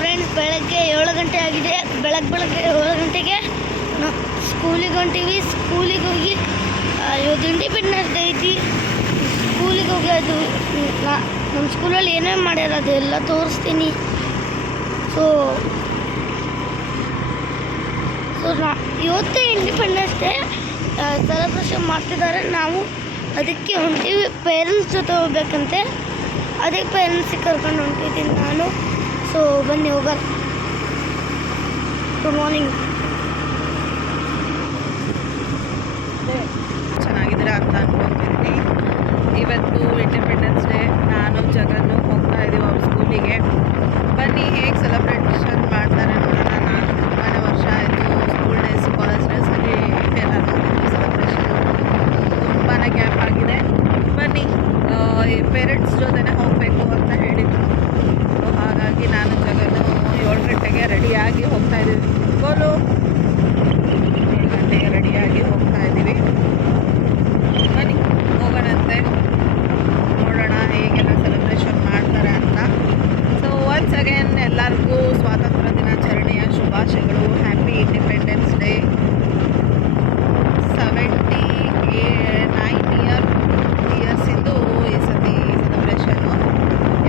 Friends, ಬೆಳಗ್ಗೆ 7 ಗಂಟೆ ಆಗಿದೆ. ಬೆಳಗ್ಗೆ 7 ಗಂಟೆಗೆ ಸ್ಕೂಲಿಗೆ ಹೊಂಟೀವಿ. ಸ್ಕೂಲಿಗೆ ಹೋಗಿ ಇವತ್ತು ಇಂಡಿಪೆಂಡೆನ್ಸ್ ಡೇ ಐತಿ. ಸ್ಕೂಲಿಗೆ ಹೋಗಿ ಅದು ನಮ್ಮ ಸ್ಕೂಲಲ್ಲಿ ಏನೇನು ಮಾಡ್ಯಾರ ಅದೆಲ್ಲ ತೋರಿಸ್ತೀನಿ. ಸೊ ಇವತ್ತೇ ಇಂಡಿಪೆಂಡೆನ್ಸ್ ಡೇ ಸೆಲೆಬ್ರೇಷನ್ ಮಾಡ್ತಿದ್ದಾರೆ. ನಾವು ಅದಕ್ಕೆ ಹೊಂಟೀವಿ. ಪೇರೆಂಟ್ಸ್ ಜೊತೆ ಹೋಗ್ಬೇಕಂತೆ, ಅದಕ್ಕೆ ಪೇರೆಂಟ್ಸಿಗೆ ಕರ್ಕೊಂಡು ಹೊಂಟಿದ್ದೀನಿ ನಾನು. ಸೊ ಬನ್ನಿ ಹೋಗೋಣ. Good morning. ಚೆನ್ನಾಗಿದ್ದೀರಾ ಅಂತ ಅನ್ಕೊತಿದ್ದೀನಿ. ಇವತ್ತು ಇಂಡಿಪೆಂಡೆನ್ಸ್ ಡೇ. ನಾನು ಜಗನ್ನು ಹೋಗ್ತಾ ಇದ್ದೀವಿ ಅವ್ರ ಸ್ಕೂಲಿಗೆ. ಬನ್ನಿ ಹೇಗೆ ಸೆಲೆಬ್ರೇಷನ್ ಮಾಡ್ತಾರೆ ನೋಡೋಣ. ನಾನು ತುಂಬಾ ವರ್ಷ ಆಯಿತು ಸ್ಕೂಲ್ ಡೇಸ್, ಕಾಲೇಜ್ ಡೇಸಲ್ಲಿ ಎಲ್ಲ ನೋಡಿದ್ವಿ ಸೆಲೆಬ್ರೇಷನ್. ತುಂಬಾ ಗ್ಯಾಪ್ ಆಗಿದೆ. ಬನ್ನಿ, ಪೇರೆಂಟ್ಸ್ ಜೊತೆನೇ ಹೋಗಬೇಕು ಅಂತ ಹೇಳಿದ್ರು. ಸೊ ಹಾಗಾಗಿ ನಾನು ಜಗನ್ನು 7 ಗಂಟೆಗೆ ರೆಡಿಯಾಗಿ ಹೋಗ್ತಾ ಇದ್ದೀವಿ. ಗೋಲು 7 ಗಂಟೆಗೆ ರೆಡಿಯಾಗಿ ಹೋಗ್ತಾ ಇದ್ದೀವಿ. ಬನ್ನಿ ಹೋಗೋಣಂತೆ, ನೋಡೋಣ ಹೇಗೆಲ್ಲ ಸೆಲೆಬ್ರೇಷನ್ ಮಾಡ್ತಾರೆ ಅಂತ. ಸೊ ಒನ್ಸ್ ಅಗೇನ್ ಎಲ್ಲರಿಗೂ ಸ್ವಾತಂತ್ರ್ಯ ದಿನಾಚರಣೆಯ ಶುಭಾಶಯಗಳು. Happy independence day. 79 ಇಯರ್ಸಿಂದು ಈ ಸತಿ ಸೆಲೆಬ್ರೇಷನ್ನು.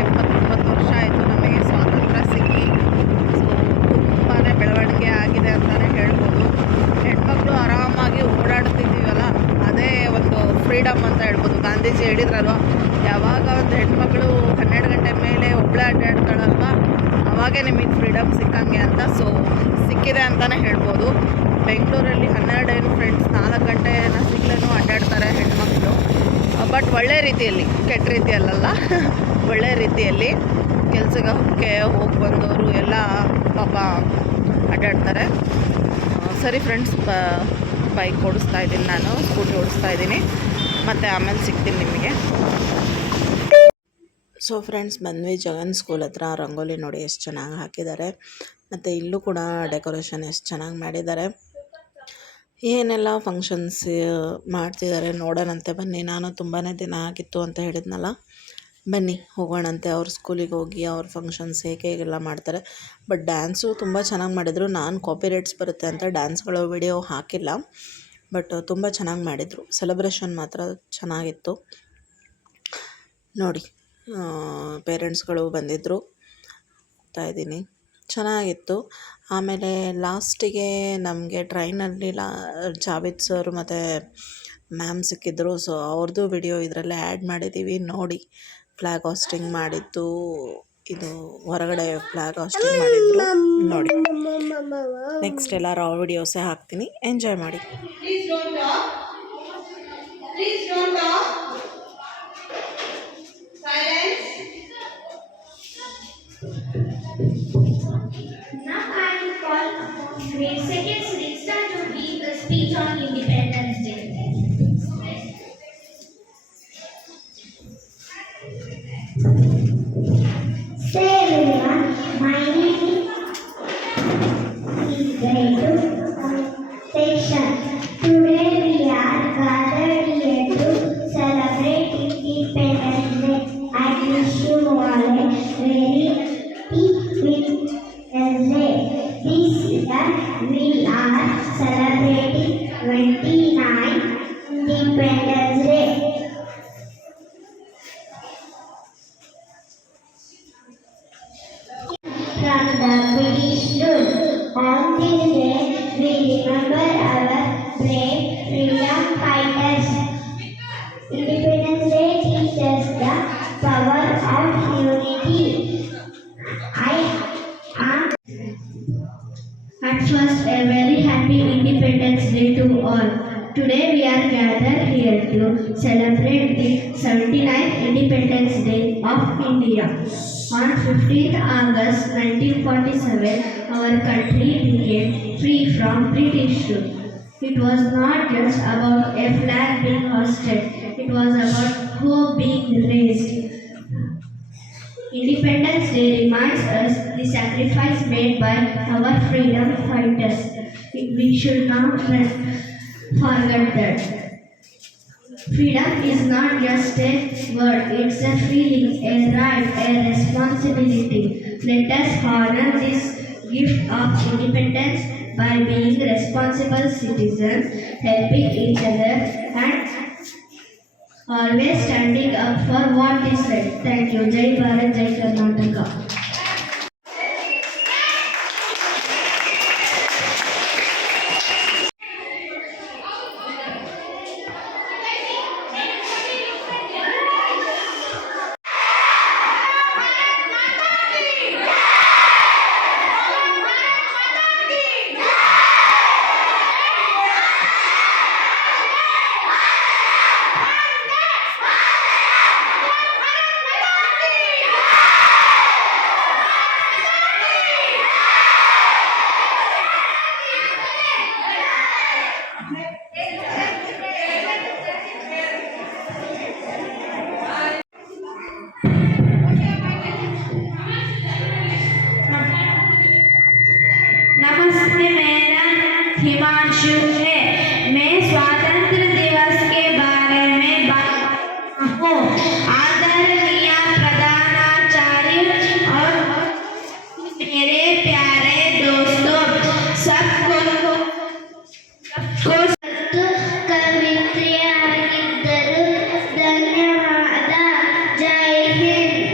79 ವರ್ಷ ಆಯಿತು ನಮಗೆ ಸ್ವಾತಂತ್ರ್ಯ ಸಿಕ್ಕಿ. ಸೊ ತುಂಬಾ ಬೆಳವಣಿಗೆ ಆಗಿದೆ ಅಂತಲೇ ಹೇಳ್ಬೋದು. ಹೆಣ್ಮಕ್ಳು ಆರಾಮಾಗಿ ಓಡಾಡ್ತಿದ್ದೀವಲ್ಲ, ಅದೇ ಒಂದು ಫ್ರೀಡಮ್ ಅಂತ ಹೇಳ್ಬೋದು. ಗಾಂಧೀಜಿ ಹೇಳಿದ್ರಲ್ವ, ಯಾವಾಗ ಒಂದು ಹೆಣ್ಮಕ್ಳು 12 ಗಂಟೆ ಮೇಲೆ ಒಬ್ಬಳೇ ಅಡ್ಡಾಡ್ತಾಳಲ್ವ, ಅವಾಗೇ ನಿಮಗೆ ಫ್ರೀಡಮ್ ಸಿಕ್ಕಂಗೆ ಅಂತ. ಸೊ ಸಿಕ್ಕಿದೆ ಅಂತಲೇ ಹೇಳ್ಬೋದು. ಬೆಂಗಳೂರಲ್ಲಿ 12 ಏನು ಫ್ರೆಂಡ್ಸ್ 4 ಗಂಟೆ ಸಿಗ್ಲೇನೂ ಅಡ್ಡಾಡ್ತಾರೆ ಹೆಣ್ಮಕ್ಳು. ಬಟ್ ಒಳ್ಳೆ ರೀತಿಯಲ್ಲಿ, ಕೆಟ್ಟ ರೀತಿಯಲ್ಲ, ಒಳ್ಳೆ ರೀತಿಯಲ್ಲಿ ಕೆಲಸಕ್ಕೆ ಹೋಗಿ ಬಂದವರು ಎಲ್ಲ ಪಾಪ ಅಡ್ಡಾಡ್ತಾರೆ. ಸರಿ ಫ್ರೆಂಡ್ಸ್, ಬೈಕ್ ಓಡಿಸ್ತಾ ಇದ್ದೀನಿ, ನಾನು ಸ್ಕೂಟಿ ಓಡಿಸ್ತಾ ಇದ್ದೀನಿ. ಮತ್ತು ಆಮೇಲೆ ಸಿಗ್ತೀನಿ ನಿಮಗೆ. ಸೊ ಫ್ರೆಂಡ್ಸ್, ಬಂದ್ವಿ ಜಗನ್ ಸ್ಕೂಲ್ ಹತ್ರ. ರಂಗೋಲಿ ನೋಡಿ ಎಷ್ಟು ಚೆನ್ನಾಗಿ ಹಾಕಿದ್ದಾರೆ. ಮತ್ತು ಇಲ್ಲೂ ಕೂಡ ಡೆಕೋರೇಷನ್ ಎಷ್ಟು ಚೆನ್ನಾಗಿ ಮಾಡಿದ್ದಾರೆ. ಏನೆಲ್ಲ ಫಂಕ್ಷನ್ಸ್ ಮಾಡ್ತಿದ್ದಾರೆ ನೋಡೋಣಂತೆ. ಬನ್ನಿ, ನಾನು ತುಂಬಾ ದಿನ ಆಗಿತ್ತು ಅಂತ ಹೇಳಿದ್ನಲ್ಲ. ಬನ್ನಿ ಹೋಗೋಣಂತೆ ಅವ್ರ ಸ್ಕೂಲಿಗೆ ಹೋಗಿ ಅವ್ರ ಫಂಕ್ಷನ್ಸ್ ಹೇಗೆಲ್ಲ ಮಾಡ್ತಾರೆ. ಬಟ್ ಡ್ಯಾನ್ಸು ತುಂಬ ಚೆನ್ನಾಗಿ ಮಾಡಿದರು. ನಾನು ಕಾಪಿರೈಟ್ಸ್ ಬರುತ್ತೆ ಅಂತ ಡ್ಯಾನ್ಸ್ಗಳು ವಿಡಿಯೋ ಹಾಕಿಲ್ಲ. ಬಟ್ ತುಂಬ ಚೆನ್ನಾಗಿ ಮಾಡಿದರು. ಸೆಲೆಬ್ರೇಷನ್ ಮಾತ್ರ ಚೆನ್ನಾಗಿತ್ತು ನೋಡಿ. ಪೇರೆಂಟ್ಸ್ಗಳು ಬಂದಿದ್ದರು, ಹೋಗ್ತಾ ಇದ್ದೀನಿ, ಚೆನ್ನಾಗಿತ್ತು. ಆಮೇಲೆ ಲಾಸ್ಟಿಗೆ ನಮಗೆ ಟ್ರೈನಲ್ಲಿ ಜಾವೇದ್ ಸರ್ ಮತ್ತು ಮ್ಯಾಮ್ ಸಿಕ್ಕಿದ್ರು. ಸೊ ಅವ್ರದ್ದು ವಿಡಿಯೋ ಇದರಲ್ಲೇ ಆ್ಯಡ್ ಮಾಡಿದ್ದೀವಿ ನೋಡಿ. ಫ್ಲ್ಯಾಗ್ ಹಾಸ್ಟಿಂಗ್ ಮಾಡಿದ್ದು, ಇದು ಹೊರಗಡೆ ಫ್ಲ್ಯಾಗ್ ಹಾಸ್ಟಿಂಗ್ ಮಾಡಿದ್ರು ನೋಡಿ. ನೆಕ್ಸ್ಟ್ ಎಲ್ಲ ರಾ ವಿಡಿಯೋಸೇ ಹಾಕ್ತೀನಿ, ಎಂಜಾಯ್ ಮಾಡಿ. Grade 2nd Sriksha to give a speech on Independence Day. Say everyone, my name is grade 2 section. Today we are gathered here to celebrate Independence Day. I wish you all a very Independence Day. This year we are celebrating 29 Independence Day. From the British rule. On this day we remember our brave freedom fighters. Independence Day teaches the power of unity. At first, a very happy Independence Day to all. Today we are gathered here to celebrate the 79th Independence Day of India. On 15th August 1947, our country became free from British rule. It was not just about a flag being hoisted, it was about hope being raised. Independence Day reminds us the sacrifice made by our freedom fighters. We should not forget that. Freedom is not just a word, it's a feeling, a right, a responsibility. Let us honor this gift of independence by being responsible citizens, helping each other, and always standing up for what is right. Thank you. Jai Bharat, Jai Karnataka. नमस्ते, मेरा हिमांशु है। मैं स्वातंत्र दिवस के बारे में बात हूँ। आदरणीय प्रधानाचार्य और मेरे प्यारे दोस्तों, सबको ಕವಿತೆಯಾಗಿದ್ದರು ಧನ್ಯವಾದ. ಜೈ ಹಿಂದ್.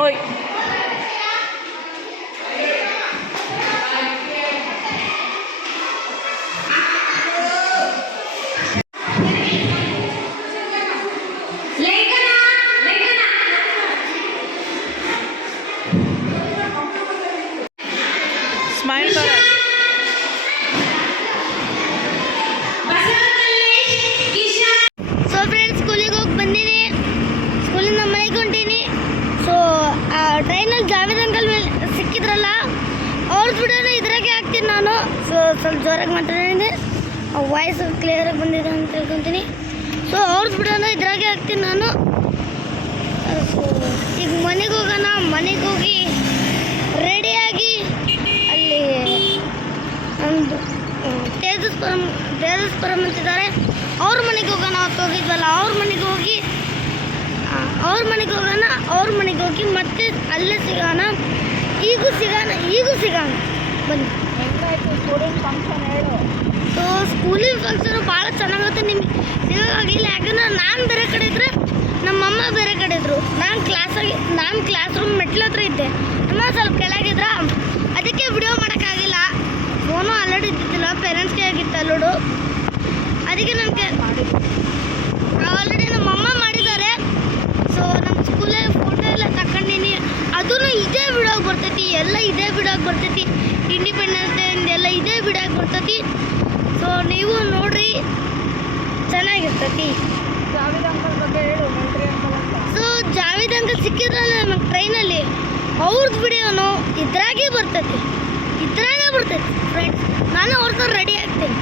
ಓಯ್ ಸ್ಮೈಲ್ ಕರ. ಸೊ ಫ್ರೆಂಡ್ಸ್, ಸ್ಕೂಲಿಗೆ ಹೋಗಿ ಬಂದೀನಿ. ಸ್ಕೂಲಿಂದ ಮನೆಗೆ ಹೊಂಟೀನಿ. ಸೊ ಟ್ರೈನಲ್ಲಿ ಜಾವೇದ್ ಅಂಕಲ್ ಮೇಲೆ ಸಿಕ್ಕಿದ್ರಲ್ಲ, ಅವ್ರದ್ದು ವಿಡಿಯೋನ ಇದ್ರಾಗೆ ಹಾಕ್ತೀನಿ ನಾನು. ಸೊ ಸ್ವಲ್ಪ ಜೋರಾಗಿ ಮಾತಾಡಿದ್ದೀನಿ, ವಾಯ್ಸ್ ಕ್ಲಿಯರಾಗಿ ಬಂದಿದೆ ಅಂತ ತಿಳ್ಕೊತೀನಿ. ಸೊ ಅವ್ರದ್ದು ವಿಡಿಯೋನ ಇದ್ರಾಗೆ ಹಾಕ್ತೀನಿ ನಾನು. ಸೊ ಈಗ ಮನೆಗೆ ಹೋಗೋಣ. ಮನೆಗೆ ಹೋಗಿ ರೆಡಿಯಾಗಿ ಅಲ್ಲಿ ಒಂದು ತೇಜಸ್ಪುರಂ ಅಂತಿದ್ದಾರೆ, ಅವ್ರ ಮನೆಗೆ ಹೋಗೋಣ. ಅವತ್ತು ಹೋಗಿದ್ವಲ್ಲ, ಅವ್ರ ಮನೆಗೆ ಹೋಗಿ ಮತ್ತೆ ಅಲ್ಲೇ ಸಿಗೋಣ. ಈಗೂ ಸಿಗೋಣ ಬನ್ನಿ. ಸ್ಟೂಡೆಂಟ್ ಫಂಕ್ಷನ್ ಹೇಳು. ಸೊ ಸ್ಕೂಲಿನ ಫಂಕ್ಷನು ಭಾಳ ಚೆನ್ನಾಗುತ್ತೆ. ನಿಮಗೆ ಸಿಗೋಕ್ಕಾಗಿಲ್ಲ, ಯಾಕಂದ್ರೆ ನಾನು ಬೇರೆ ಕಡೆ ಇದ್ದರೆ ನಮ್ಮಮ್ಮ ಬೇರೆ ಕಡೆ ಇದ್ದರು. ನಾನು ಕ್ಲಾಸ್ ರೂಮ್ ಮೆಟ್ಲ ಹತ್ರ ಇದ್ದೆ, ಅಮ್ಮ ಸ್ವಲ್ಪ ಕೆಳಗಿದ್ರ, ಅದಕ್ಕೆ ವಿಡಿಯೋ ಮಾಡೋಕ್ಕಾಗಿಲ್ಲ. ಫೋನು ಅಲರ್ಡ್ ಇದ್ದಿದ್ದಿಲ್ಲ, ಪೇರೆಂಟ್ಸ್ಗೆ ಆಗಿತ್ತು ಅಲೋಡು. ಅದಕ್ಕೆ ನನಗೆ ಆಲ್ರೆಡಿ ನಮ್ಮಮ್ಮ ಮಾಡಿದ್ದಾರೆ. ಸೊ ನಮ್ಮ ಸ್ಕೂಲೇ ಫೋಟೋ ಎಲ್ಲ ತಗೊಂಡಿನಿ, ಅದೂ ಇದೇ ವಿಡಿಯೋಗೆ ಬರ್ತೈತಿ, ಎಲ್ಲ ಇದೇ ವಿಡಿಯೋಗೆ ಬರ್ತೈತಿ. ಇಂಡಿಪೆಂಡೆನ್ಸ್ ಡೇ ಎಲ್ಲ ಇದೇ ವಿಡಿಯೋಗೆ ಬರ್ತೈತಿ. ಸೊ ನೀವು ನೋಡ್ರಿ. ಚೆನ್ನಾಗಿರ್ತೈತಿ. ಜಾವೇದ್ ಅಂಕಲ್ ಬಗ್ಗೆ ಹೇಳು, ಮಿಲ್ಟ್ರಿ ಅಂಕಲ್ ಅಂತ. ಸೊ ಜಾವೇದ್ ಅಂಕಲ್ ಸಿಕ್ಕಿದ್ರಲ್ಲ ನಮಗೆ ಟ್ರೈನಲ್ಲಿ, ಅವ್ರದ್ದು ವಿಡಿಯೋನು ಇದ್ರಾಗೆ ಬರ್ತೈತಿ ಫ್ರೆಂಡ್ಸ್. ನಾನು ಅವ್ರ ಥರ ರೆಡಿ ಆಗ್ತೀನಿ,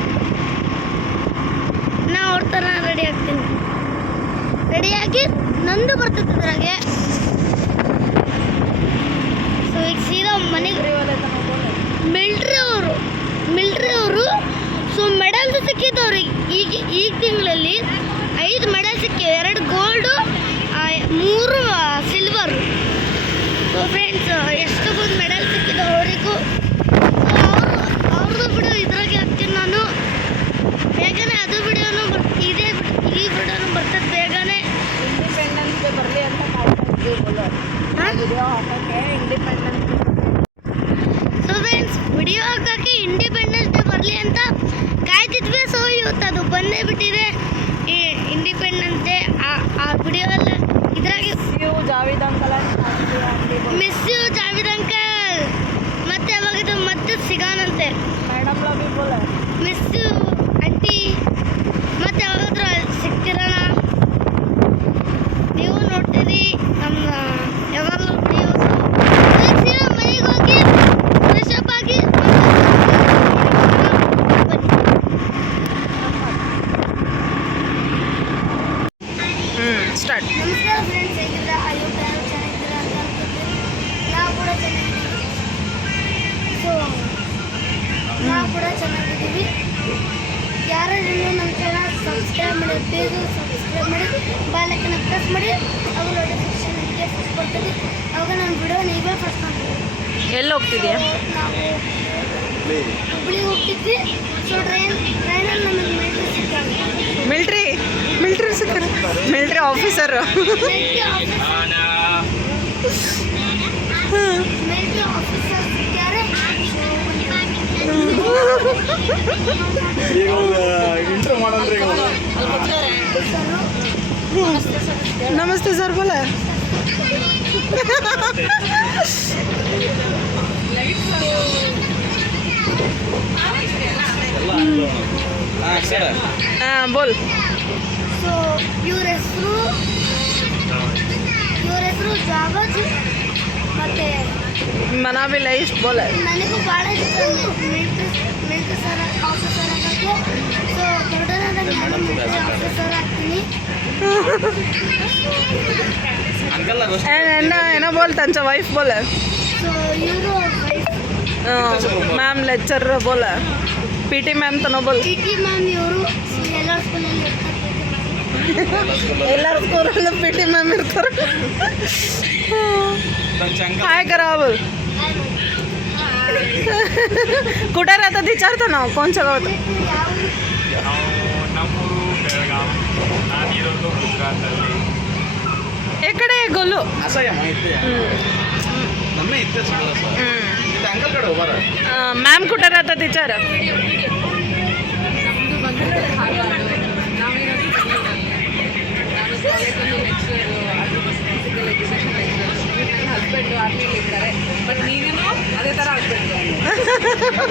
ರೆಡಿಯಾಗಿ ನಂದು ಬರ್ತೈತೆ ಇದ್ರಾಗೆ. ಸೊ ಈಗ ಸೀದಾ ಮನೆಗೆ ಮಿಲ್ಟ್ರಿ ಅವರು ಸೊ ಮೆಡಲ್ಸ್ ಸಿಕ್ಕಿದ್ದವ್ರಿಗೆ ಈಗ ತಿಂಗಳಲ್ಲಿ 5 ಮೆಡಲ್ ಸಿಕ್ಕಿವೆ, 2 ಗೋಲ್ಡು 3 ಸಿಲ್ವರು. ಸೊ ಫ್ರೆಂಡ್ಸ್ ಎಷ್ಟು ಒಂದು ಮೆಡಲ್ ಸಿಕ್ಕಿದೆ ಅವರಿಗೂ. ಅವ್ರದ್ದು ವಿಡಿಯೋ ಇದ್ರಾಗೆ ಹಾಕ್ತೀನಿ ನಾನು, ಬೇಗನೆ ಅದು ವಿಡಿಯೋನು ಈ ವಿಡಿಯೋನು ಬರ್ತದೆ ಬೇಗನೆ. ಇಂಡಿಪೆಂಡೆನ್ಸ್ ಡೇ ಬರಲಿ ಅಂತ ಕಾಯ್ತಾ ವಿಡಿಯೋ ಹಾಕೋಕ್ಕೆ. ಇಂಡಿಪೆಂಡೆನ್ಸ್ ಸೊ ಫ್ರೆಂಡ್ಸ್ ವಿಡಿಯೋ ಹಾಕೋಕ್ಕೆ ಇಂಡಿಪೆಂಡೆನ್ಸ್ ಡೇ ಬರಲಿ ಅಂತ ಕಾಯ್ತಿದ್ವಿ. ಸೊ ಇವತ್ತು ಅದು ಬಂದೇ ಬಿಟ್ಟಿದೆ, ಇಂಡಿಪೆಂಡೆನ್ಸ್ ಡೇ. ಆ ವಿಡಿಯೋ ಎಲ್ಲ ಇದ್ರಾಗೆ Javed uncle miss you Javed uncle. ಮತ್ತೆ ಯಾವಾಗದು ಮತ್ತೆ ಸಿಗೋಣಂತೆ. ಮೇಡಮ್ ಲವ್ ಯು ಬೋಲೆ. Miss you aunty. ಮತ್ತೆ ಯಾವಾಗಾದ್ರೂ ಸಿಗ್ತಿರೋಣ. ನೀವು ನೋಡ್ತೀರಿ ನಮ್ಮ ಯಾವಾಗಲೂ ವಿಡಿಯೋಸು. ಮನೆಗೆ ಹೋಗಿ ಫ್ರೆಶ್ ಅಪ್ ಆಗಿ ಸ್ಟಾರ್ಟ್. ನಮಸ್ಕಾರ ಫ್ರೆಂಡ್ಸ್, ಹೇಗಿದ್ದೀರಾ? ಅಯ್ಯೋಟ ಯಾರು ಚೆನ್ನಾಗಿದ್ದೀರಾ ಅಂತ ಅನ್ಕೊತೀನಿ. ನಾವು ಕೂಡ ಚೆನ್ನಾಗಿದ್ದೀವಿ. ಸೊ ನಾವು ಕೂಡ ಚೆನ್ನಾಗಿದ್ದೀವಿ. ಯಾರು ಇನ್ನೂ ನಮ್ಮ ಚಾನಲ್ ಸಬ್ಸ್ಕ್ರೈಬ್ ಮಾಡಿ, ಬೇಗ ಸಬ್ಸ್ಕ್ರೈಬ್ ಮಾಡಿ, ಬಾಲಕನ ಪ್ರೆಸ್ ಮಾಡಿ, ಅವಾಗ ನೋಟಿಫಿಕೇಶನ್ ನಿಮಗೆ ಫಸ್ಟ್ ಬರ್ತದೆ. ಅವಾಗ ನಮ್ಮ ವಿಡಿಯೋ ನೀವೇ ಫಸ್ಟ್ ಮಾಡ್ತೀವಿ. ಎಲ್ಲಿ ಹೋಗ್ತಿದ್ಯಾ? ನಾವು ಹುಬ್ಳಿಗೆ ಹೋಗ್ತಿದ್ವಿ. ಸೊ ಟ್ರೈನಲ್ಲಿ ನಮಗೆ ಮಿಲ್ಟ್ರಿ ಸಿಕ್ಕಾಗ ಮಿಲ್ಟ್ರಿ ಆಫೀಸರ್. ಮಿಲ್ಟ್ರಿ ಆಫೀಸರ್ ಸಿಕ್ಕಾರೆ. ನಮಸ್ತೆ ಸರ್ ಬೋಲೆ. ಬೋಲ್. ಸೊ ಇವ್ರ ಹೆಸರು ಜಾವದ್. ಮತ್ತೆ ಮನಾಬಿ ಲೈಫ್ ಬೋಲೆ. ನನಗೂ ಭಾಳ ಇಷ್ಟ ಮಿಲ್ಟ್ರಿ ಸರ್ ಆಫೀಸರ್ ಆಗೋಕ್ಕೆ. ಸೊ ದೊಡ್ಡದಾದಾಗ ನಾನು ಮಿಲ್ಟ್ರಿ ಆಫೀಸರ್ ಆಗ್ತೀನಿ. ಏನೋ ಬೋಲ್ ತಂಚ ವೈಫ್ ಬೋಲೆ. ಸೊ ಇವರು ಮ್ಯಾಮ್ ಲೆಕ್ಚರ್ ಬೋಲೆ. PT ಮ್ಯಾಮ್ ತನೋ ಬೋಲ್. PT ಮ್ಯಾಮ್ ಇವರು ಎಲ್ಲರ ಸ್ಕೂಲಲ್ಲಿ ಎಲ್ಲರ ಸ್ಕೂಲಲ್ಲೂ PT ಮ್ಯಾಮ್ ಇರ್ತಾರೆ. हाय करा बोल. कुठे राहतात विचारतो ना, कोण सगळं ನಮ್ಮೂರು ಬೆಳಗಾಂ, ನಾನಿರೋದು ಗುಜರಾತಲ್ಲಿ. इकडे गोलू. ಅಸಹ್ಯ ಮಾಹಿತಿ ನಮ್ಮೇ ಇತ್ತೆ ಸರ್. ಇದು ಅಂಕಲ್ ಕಡೆ ಹೋಗಾರ. मॅम कुठे राहतात विचार. ನಮ್ಮದು ಬಂದರೆ ಹಾಗಾಡು, ನಾವಿರೋದು ನಾನು ಕಾಲೇಜಲ್ಲಿ ಲೆಕ್ಚರು, ಅದು ಫಿಸಿಕಲ್ ಎಜುಕೇಷನ್ ಲೆಕ್ಚರು. ನನ್ನ ಹಸ್ಬೆಂಡು ಆರ್ಮಿಲಿ ಇರ್ತಾರೆ, ಬಟ್ ನೀವೇನು ಅದೇ ಥರ ಆಗಬೇಕು.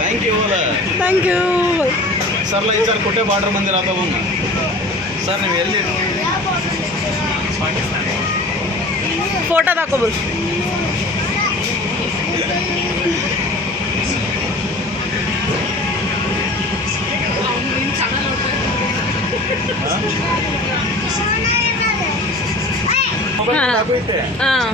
Thank you thank you. ಸರ್ಲ ಈ ಸರ್ ಕೊಟ್ಟೆ ಬಾರ್ಡರ್ ಮಂದಿರ ಆತ ಬಂದು ಸರ್ ನೀವು ಎಲ್ಲಿ ಪಾಕಿಸ್ತಾನ फोटो दाखव बोल. ನಿಮ್ಮ ಚಾನಲ್ ಮೊಬೈಲ್ हां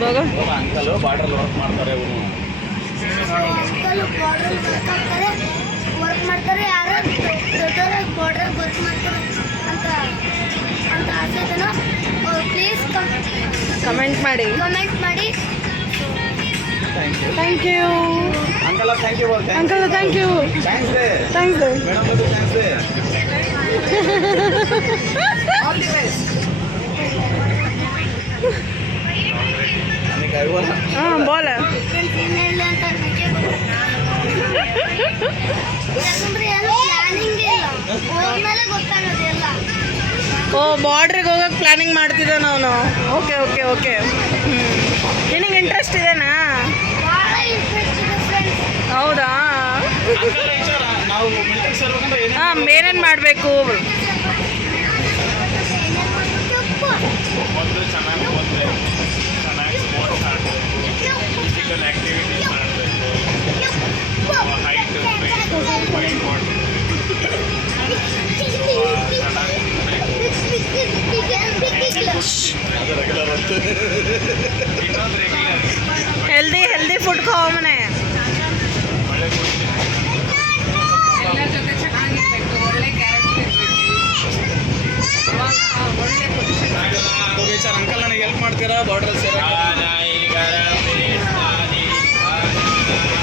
बघा ಅಂಕಲ್ ಬಾರ್ಡರ್ ವರ್ಕ್ ಮಾಡ್ತಾರೆ ಅವರು. ಅಂಕಲ್ ಬಾರ್ಡರ್ ವರ್ಕ್ ಮಾಡ್ತಾರೆ. ಯಾರು ದೊಡ್ಡವರ ಬಾರ್ಡರ್ ವರ್ಕ್ ಮಾಡ್ತಾರೆ ಅಂತ ಆಸೆ ಇದೆನೋ ಪ್ಲೀಸ್ ಕಮೆಂಟ್ ಮಾಡಿ. ಕಮೆಂಟ್ ಮಾಡಿ. Thank you uncle thank you uncle. Thank you. Thanks day thanks day. Madam ಅದು thanks day. All the best. ನನಗೆ ಐವಲ್ಲ ಹಾಂ ಬೋಲ. ಏನಿಲ್ಲ ಅಂತ ನನಗೆ ಯಾಕಂದ್ರೆ ಎಲ್ಲ ಪ್ಲಾನಿಂಗ್ ಇಲ್ಲ, ಹೋದ್ಮೇಲೆ ಗೊತ್ತಾಗೋದು ಎಲ್ಲ. ಓ ಬಾರ್ಡ್ರಿಗೆ ಹೋಗೋಕೆ ಪ್ಲ್ಯಾನಿಂಗ್ ಮಾಡ್ತಿದ್ದೆ ನಾನು. Okay okay okay. ನಿನಗೆ ಇಂಟ್ರೆಸ್ಟ್ ಇದೆನಾ? ಭಾಳ ಹೌದಾ? ಅಂಕಲ್ ವಿಚಾರ ನಾವು ಮಿಲಿಟರಿ ಸೇರ್ಬೇಕಂದ್ರೆ ಏನೇನು ಮಾಡಬೇಕು? ಮೊದಲು ಚೆನ್ನಾಗಿ ಓದಬೇಕು, ಚೆನ್ನಾಗಿ ಸ್ಪೋರ್ಟ್ಸ್ ಆಡಬೇಕು, ಫಿಸಿಕಲ್ ಆ್ಯಕ್ಟಿವಿಟೀಸ್ ಮಾಡಬೇಕು, ಹೈಟ್ ಫೈಟ್ ಮಾಡಬೇಕು, ಇನ್ನೊಂದು ರೆಗ್ಯುಲರ್ ಹೆಲ್ದಿ ಫುಡ್ ಖಾओ ಮನೆ. ಒಳ್ಳೆ ಫುಡ್ ಎಲ್ಲರ ಜೊತೆ ಚೆನ್ನಾಗಿರ್ಬೇಕು, ಒಳ್ಳೆ ಕ್ಯಾರೆಕ್ಟರ್ ಇರಬೇಕು, ಒಳ್ಳೆ ಪೊಸಿಷನ್. ವಿಚಾರ ಅಂಕಲ್ ನನಗೆ ಹೆಲ್ಪ್ ಮಾಡ್ತೀರಾ ಬಾರ್ಡ್ರಲ್ಲಿ ಸೇರಿ?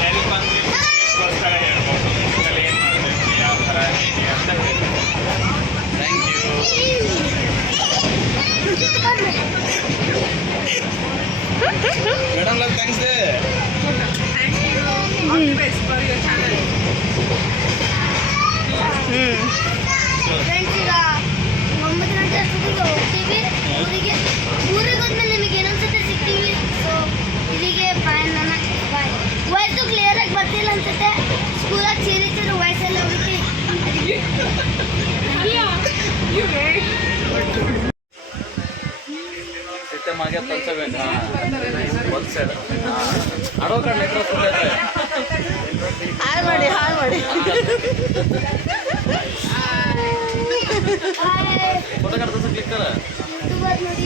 ಹೆಲ್ಪ್ ಅಂದ್ರಿಗೋಸ್ಕರ ಹೇಳ್ಬೋದು ಅಂಕಲ್ ಏನು ಮಾಡಬೇಕು ಯಾವ ಥರ ಹೇಗೆ ಅಂತ thank you. Madam love thanks day. All the best for your channel. Friends ಈಗ 9 ಗಂಟೆ ಅಷ್ಟೊತ್ತಿಗೆ ಹೋಗ್ತೀವಿ ಊರಿಗೆ. ಊರಿಗೆ ಹೋದ್ಮೇಲೆ ನಿಮಗೆ ಏನೊಂದ್ಸತಿ ಸಿಗ್ತೀವಿ. ಸೊ ಇಲ್ಲಿಗೆ ಬಾಯ್. ಬಾಯ್. ವಾಯ್ಸು ಕ್ಲಿಯರಾಗಿ ಬರ್ತಿಲ್ಲ ಅನ್ಸುತ್ತೆ. ಸ್ಕೂಲಾಗ ಸೇರಿಸಿದ್ರು ವಾಯ್ಸೆಲ್ಲ ಹೋಗುತ್ತೆ. ಸಿಸ್ಟಮ್ ಆಗಿ ತಲ್ಸಬೇಕು. ಒಂದು ಸೈಡ್ ಆಡೋ ಕಡೆ ನೆಟ್ವರ್ಕ್ ಫುಲ್ ಐತೆ. ಹಾಯ್ ಮಾಡಿ ಫೋಟೋ ಕಡ್ದ ಕ್ಲಿಕ್ ಕರ ನೋಡಿ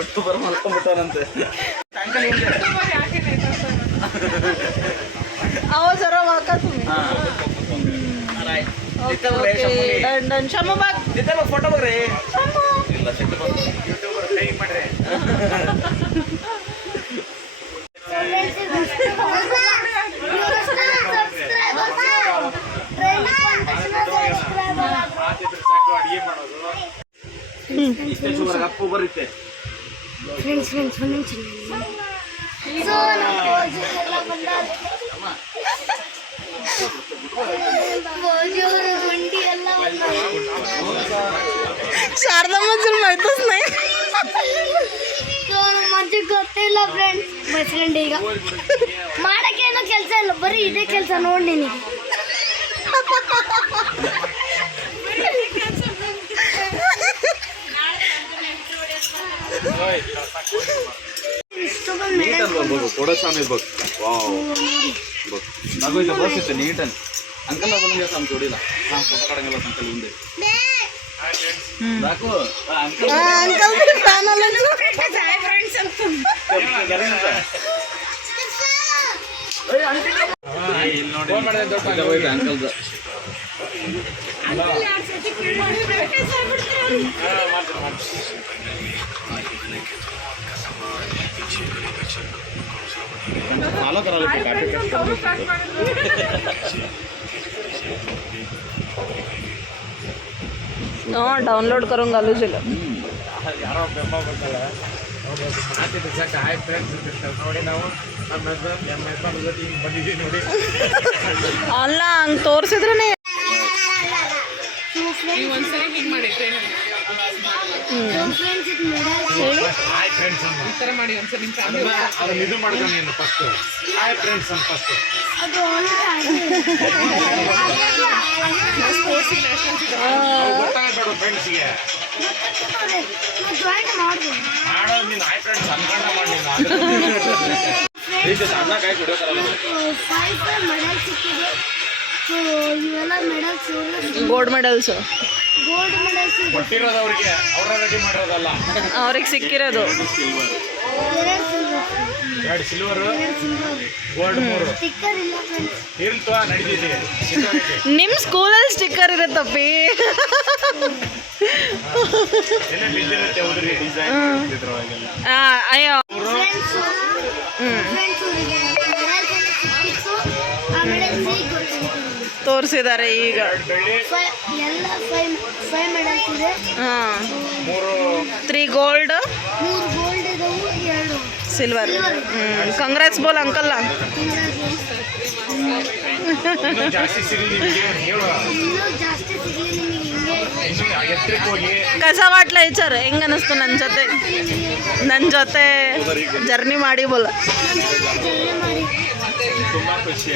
ಎಷ್ಟು ಬರ ಮಲ್ಕೊಂಡ್ಬಿಟ್ಟಾನಂತೆ ಅಂಕಲ್ ಹಿಂಗೆ. आओ जरा वाका तुम्ही. डन शमू बाग ಫೋಟೋ ಬರ್ರಿ. ಇಲ್ಲ ಸಿಟ್ಟು ಬಂದು ಯೂಟ್ಯೂಬರ್ ಕೈ ಮಾಡ್ರಿ. ಅಡಿಗೆ ಮಾಡೋದು ಇಷ್ಟೇ ಶುಗರ್ ಅಪ್ಪು ಬರುತ್ತೆ. ಫ್ರೆಂಡ್ಸ್ ಒಂದೊಂದು ಸೊ ಎಲ್ಲ ಬಂದಾರೆ. ಗುಂಡಿ ಎಲ್ಲ शारदा मंजूर माहितच नाही. ಸೊ ಮಂಜು ಗೊತ್ತಿಲ್ಲ ಫ್ರೆಂಡ್ಸ್. ಬಸ್ಕೊಂಡು ಈಗ ಮಾಡಕ್ಕೆ ಏನೋ ಕೆಲಸ ಇಲ್ಲ, ಬರೀ ಇದೇ ಕೆಲಸ ನೋಡಿ ನಿನಗೆ. ಇಷ್ಟೊಂದು ನೀಟ್ ಅನ್ಬೋದು ಕೊಡೋ ಸ್ವಾಮಿ ಇರ್ಬೇಕು. ವಾವ್ ನಾವು ಇದು ಬಸ್ ಇತ್ತು ನೀಟ್ ಅಂತ ಅಂಕಲ್ ಬಂದಂಗೆ ಸ್ವಾಮಿ ಜೋಡಿಲ್ಲ. ಹಾಂ ಫೋಟೋ ಕಡಂಗಿಲ್ಲ ಅಂಕಲ್ ಮುಂದೆ ಸಾಕು ಅಂಕಲ್ फ्यान आला ಇಲ್ಲಿ ನೋಡಿ ಅಂಕಲ್ದು फॉलो करा लो हाँ डाउनलोड करूँगा लूजिಲ್ಲ ಯಾರೋ ಬೆಂಬ ಬರ್ತಾಳೆ ಹಾಯ್ ಫ್ರೆಂಡ್ಸ್ ನೋಡಿ ನಾವು ನಮ್ಮ ಯಜಮಾನ್ ಜೊತೆ ಹಿಂಗೆ ಬಂದಿದ್ದೀವಿ ನೋಡಿ. ಅಲ್ಲ ಹಂಗೆ ತೋರಿಸಿದ್ರೆ ನೀವು ಒಂದ್ಸರಿ ಹಿಂಗೆ ಮಾಡಿ ಟ್ರೈನಲ್ಲಿ ಹಾಯ್ ಫ್ರೆಂಡ್ಸ್ ಈ ಥರ ಮಾಡಿ ಒಂದ್ಸರಿ ನಿಮ್ಮ ಫ್ಯಾಮಿಲಿ ಅದನ್ನ ಇದು ಮಾಡ್ಕೊಂಡು ನೀನು ಫಸ್ಟ್ ಹಾಯ್ ಫ್ರೆಂಡ್ಸ್ ಅಂತ ಫಸ್ಟ್ ಸ್ಪೋರ್ಟ್ಸಿಗೆ ನ್ಯಾಷನಲ್ ಗೊತ್ತಾಗಬೇಡ ಫ್ರೆಂಡ್ಸ್ಗೆ ಮಾಡೋದು ನೀನು ಹಾಯ್ ಫ್ರೆಂಡ್ಸ್ ಅನ್ಕೊಂಡ ಮಾಡಿ ನೀನು ಸಣ್ಣ ಕಾಯಿ ಕೊಡೋಕಲ್ಲ ಮೆಡಲ್ ಸಿಕ್ಕಿದೆ. ಸೊ ಇವೆಲ್ಲ medals gold medals gold medals ಕೊಟ್ಟಿರೋದು ಅವ್ರಿಗೆ ಅವ್ರ ರೆಡಿ ಮಾಡಿರೋದಲ್ಲ. ಅವ್ರಿಗೆ ಸಿಕ್ಕಿರೋದು ಎರಡು ಸಿಲ್ವರ್ ಗೋಲ್ಡ್ 3 ಸ್ಟಿಕ್ಕರ್ ಇಲ್ಲ ಫ್ರೆಂಡ್ಸ್. ಇರ್ತು ನಡೀತಿದೆ. ನಿಮ್ಮ ಸ್ಕೂಲಲ್ಲಿ ಸ್ಟಿಕ್ಕರ್ ಇರುತ್ತಪ್ಪಿ. ಎಲ್ಲ ಬಿದ್ದಿರುತ್ತೆ ಹೌದ್ರಿ ಡಿಸೈನ್ ಇದ್ರೊಳಗೆಲ್ಲ. ಅಯ್ಯೋ ಫ್ರೆಂಡ್ಸ್ ಊರಿಗೆ ಮೆಡಲ್ಸ್ ಸಿಕ್ಕಿತ್ತು. ಆ ಮೆಡಲ್ಸ್ ಈಗ ಗೊತ್ತಿದೆ. ತೋರಿಸಿದ್ದಾರೆ ಈಗ. ಬೆಳ್ಳಿ ಎಲ್ಲ ಫೈವ್ ಮೆಡಲ್ಸ್ ಇದೆ. ಹಾಂ 3 3 ಗೋಲ್ಡ್ 3 ಗೋಲ್ಡ್ ಇದಾವು, 2 ಸಿಲ್ವರ್. ಕಂಗ್ರಾಟ್ಸ್ ಬೋಲ್ ಅಂಕಲ್. ಇನ್ನೂ ಜಾಸ್ತಿ ಸಿಗಲಿ ನಿಮಗೆ ಹೇಳುವ. ಇನ್ನೂ ಜಾಸ್ತಿ ಸಿಗಲಿ ನಿಮಗೆ. ಹಿಂಗೆ ಕಸ ಬಾಟ್ಲ ಈಚಾರ ಹೆಂಗೆ ಅನ್ನಿಸ್ತು ನನ್ನ ಜೊತೆ ಜರ್ನಿ ಮಾಡಿ ಬೋಲ ತುಂಬಾ ಖುಷಿ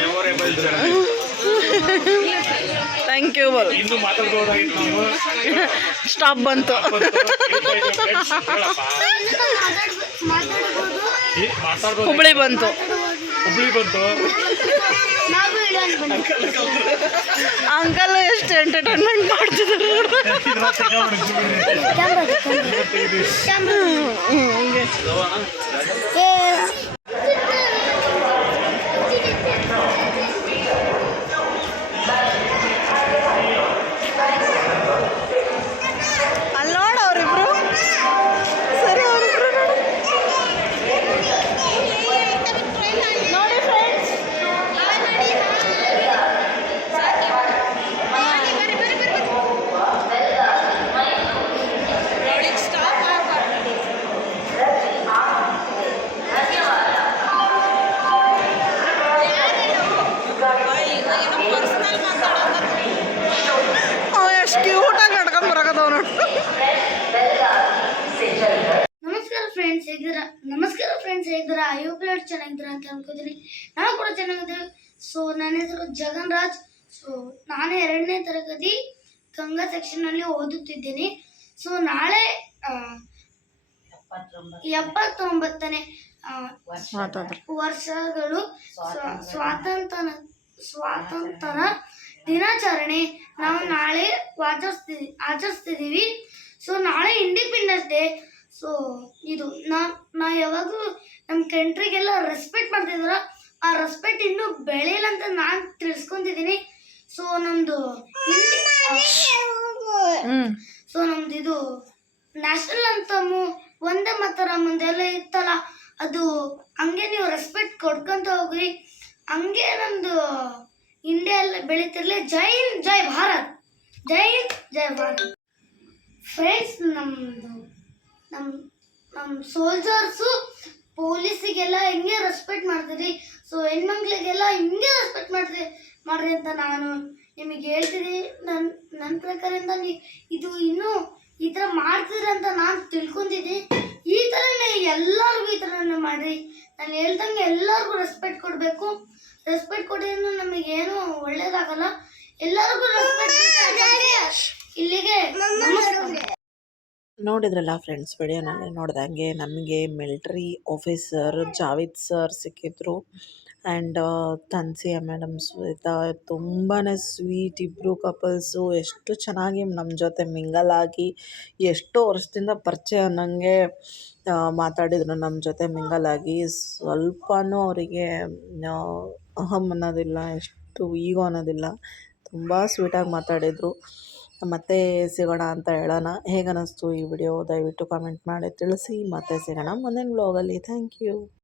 ಮೆಮೊರೇಬಲ್ ಜರ್ನಿ. ಥ್ಯಾಂಕ್ ಯು ಬೋಲ್. ಇನ್ನು ಮಾತಾಡ್ಬೋದಾಗಿತ್ತು ನಾವು. ಸ್ಟಾಪ್ ಬಂತು. ಹುಬ್ಳಿ ಬಂತು. ಅಂಕಲ್ ಎಷ್ಟು ಎಂಟರ್ಟೈನ್ಮೆಂಟ್ ಮಾಡ್ತಿದ್ರು. ಅಲ್ಲಿ ನೋಡು ಅವರಿಬ್ರು. ಸರಿ ಅವರಿಬ್ರು ನೋಡಿ ಫ್ರೆಂಡ್ಸ್. ಎಷ್ಟು ಕ್ಯೂಟಾಗಿ ನಡ್ಕೊಂಡು ಬರಕತ್ತವ ನೋಡು. ನಮಸ್ಕಾರ ಫ್ರೆಂಡ್ಸ್, ಹೇಗಿದ್ದೀರಾ? ಐ ಚೆನ್ನಾಗಿದ್ದೀರಾ ಅಂತ ಅನ್ಕೋತೀನಿ. ನಾವು ಕೂಡ ಚೆನ್ನಾಗಿದ್ದೀವಿ. ಸೊ ನನ್ನ ಹೆಸರು ಜಗನ್ ರಾಜ್. ಸೊ ನಾನು 2ನೇ ತರಗತಿ ಗಂಗಾ ಸೆಕ್ಷನ್ನಲ್ಲಿ ಓದುತ್ತಿದ್ದೀನಿ. ಸೊ ನಾಳೆ 79ನೇ ವರ್ಷಗಳು ಸ್ವಾತಂತ್ರ್ಯ ದಿನಾಚರಣೆ ನಾವು ನಾಳೆ ಆಚರಿಸ್ತಿದ್ದೀವಿ. ಸೊ ನಾಳೆ ಇಂಡಿಪೆಂಡೆನ್ಸ್ ಡೇ. ಸೊ ಇದು ನಾ ಯಾವಾಗಲೂ ನಮ್ಮ ಕಂಟ್ರಿಗೆಲ್ಲ ರೆಸ್ಪೆಕ್ಟ್ ಮಾಡ್ತಿದ್ರ, ಆ ರೆಸ್ಪೆಕ್ಟ್ ಇನ್ನೂ ಬೆಳೆಯಲ್ಲ ಅಂತ ನಾನು ತಿಳ್ಸ್ಕೊಂತಿದ್ದೀನಿ. ಸೊ ನಮ್ಮದು ಇದು ನ್ಯಾಷನಲ್ ಅಂತಮು ಒಂದೇ ಮಾತರಂ ಅದೆಲ್ಲ ಇತ್ತಲ್ಲ, ಅದು ಹಂಗೆ ನೀವು ರೆಸ್ಪೆಕ್ಟ್ ಕೊಡ್ಕೊಂತ ಹೋಗ್ರಿ. ಹಂಗೆ ನಮ್ಮದು ಇಂಡಿಯಾ ಎಲ್ಲ ಬೆಳೀತಿರ್ಲಿ. ಜೈ ಹಿಂದ್, ಜೈ ಭಾರತ್. ಜೈ ಹಿಂದ್, ಜೈ ಭಾರತ್. ಫ್ರೆಂಡ್ಸ್, ನಮ್ಮ ಸೋಲ್ಜರ್ಸು ಪೊಲೀಸಿಗೆಲ್ಲ ಹಿಂಗೆ ರೆಸ್ಪೆಕ್ಟ್ ಮಾಡ್ತೀರಿ. ಸೊ ಹೆಣ್ಮಕ್ಳಿಗೆಲ್ಲ ಹಿಂಗೆ ರೆಸ್ಪೆಕ್ಟ್ ಮಾಡ್ರಿ ಅಂತ ನಾನು ನಿಮಗೆ ಹೇಳ್ತೀನಿ. ನನ್ನ ಪ್ರಕಾರದಿಂದ ಇದು ಇನ್ನೂ ಈ ಥರ ಮಾಡ್ತೀರಿ ಅಂತ ನಾನು ತಿಳ್ಕೊತಿದ್ದೀನಿ. ಈ ಥರನೇ ಎಲ್ಲರಿಗೂ ಈ ಥರನೇ ಮಾಡಿರಿ. ನಾನು ಹೇಳ್ದಂಗೆ ಎಲ್ಲರಿಗೂ ರೆಸ್ಪೆಕ್ಟ್ ಕೊಡಬೇಕು. ರೆಸ್ಪೆಕ್ಟ್ ಕೊಡೋದ್ರಿಂದ ನಮಗೇನು ಒಳ್ಳೇದಾಗಲ್ಲ. ಎಲ್ಲರಿಗೂ ರೆಸ್ಪೆಕ್ಟ್. ಇಲ್ಲಿಗೆ ನೋಡಿದ್ರಲ್ಲ ಫ್ರೆಂಡ್ಸ್, ವಿಡಿಯೋನಲ್ಲಿ ನೋಡ್ದಂಗೆ ನಮಗೆ ಮಿಲ್ಟ್ರಿ ಆಫೀಸರ್ ಜಾವೇದ್ ಸರ್ ಸಿಕ್ಕಿದ್ರು. ಆ್ಯಂಡ್ ತನ್ಸಿಯಾ ಮೇಡಮ್ ತುಂಬಾ ಸ್ವೀಟ್. ಇಬ್ಬರು ಕಪಲ್ಸು ಎಷ್ಟು ಚೆನ್ನಾಗಿ ನಮ್ಮ ಜೊತೆ ಮಿಂಗಲ್ ಆಗಿ ಎಷ್ಟೋ ವರ್ಷದಿಂದ ಪರಿಚಯ ಅನ್ನಂಗೆ ಮಾತಾಡಿದ್ರು. ನಮ್ಮ ಜೊತೆ ಮಿಂಗಲ್ ಆಗಿ ಸ್ವಲ್ಪನೂ ಅವರಿಗೆ ಅಹಂ ಅನ್ನೋದಿಲ್ಲ, ಎಷ್ಟು ಈಗೋ ಅನ್ನೋದಿಲ್ಲ. ತುಂಬ ಸ್ವೀಟಾಗಿ ಮಾತಾಡಿದರು. ಮತ್ತೆ ಸಿಗೋಣ ಅಂತ ಹೇಳೋಣ. ಹೇಗೆ ಅನ್ನಿಸ್ತು ಈ ವಿಡಿಯೋ ದಯವಿಟ್ಟು ಕಾಮೆಂಟ್ ಮಾಡಿ ತಿಳಿಸಿ. ಮತ್ತೆ ಸಿಗೋಣ ಮುಂದಿನ ವ್ಲಾಗಲ್ಲಿ. Thank you.